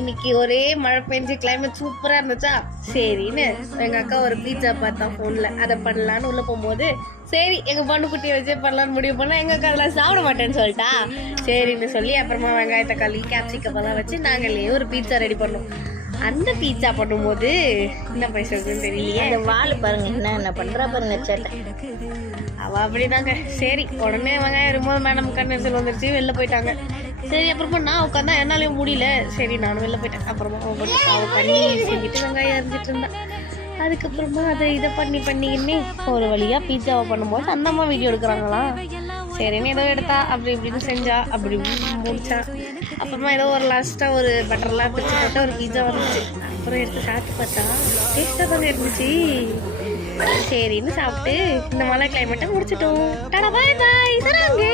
இன்னைக்கு ஒரே மழை பெஞ்சு கிளைமேட் சூப்பரா இருந்துச்சா, சரின்னு எங்க அக்கா ஒரு பீட்சா பார்த்தா போன்ல, அதை பண்ணலான்னு உள்ள போகும்போது சரி எங்க பொண்ணுக்குட்டியை வச்சே பண்ணலான்னு முடிவு பண்ணா எங்க அக்கா அதெல்லாம் சாப்பிட மாட்டேன்னு சொல்லிட்டா. சரின்னு சொல்லி அப்புறமா வெங்காய தக்காளி கேப்சிகம் எல்லாம் வச்சு நாங்களே ஒரு பீட்சா ரெடி பண்ணோம். அந்த பீட்சா பண்ணும்போது என்ன பேசுறதுன்னு தெரியலையே. அந்த வாள் பாருங்க என்ன பண்றா பாருங்க சேட்டை. அவ அப்படிதாங்க. சரி உடனே வெங்காயம் இருக்கும்போது மேடம் கண்ணெரிசல் வந்துருச்சு, வெளில போயிட்டாங்க. சரி அப்புறமா நான் உட்காந்தா என்னாலையும் முடியல, சரி நானும் வெளில போயிட்டேன். அப்புறமா அவ பண்ணி செஞ்சுட்டு வெங்காயம் அரிஞ்சிட்டு இருந்தேன். அதுக்கப்புறமா அதை இதை பண்ணிக்கின்னே ஒரு வழியா பீட்சாவை பண்ணும்போது அந்த அம்மா வீடியோ எடுக்கிறாங்களாம். சரின்னு ஏதோ எடுத்தா அப்படி இப்படின்னு செஞ்சா, அப்படி முடிச்சா. அப்புறமா ஏதோ ஒரு லாஸ்ட்டாக ஒரு பட்டர்லாம் பிடிச்சி போட்டு ஒரு பீட்சா வந்துச்சு. அப்புறம் எடுத்து சாப்பிட்டு பார்த்தா டேஸ்ட்டாக தானே இருந்துச்சு. சரின்னு சாப்பிட்டு இந்த மழை கிளைமேட்டை முடிச்சிட்டோம். டாடா பாய் பாய் சராங்க.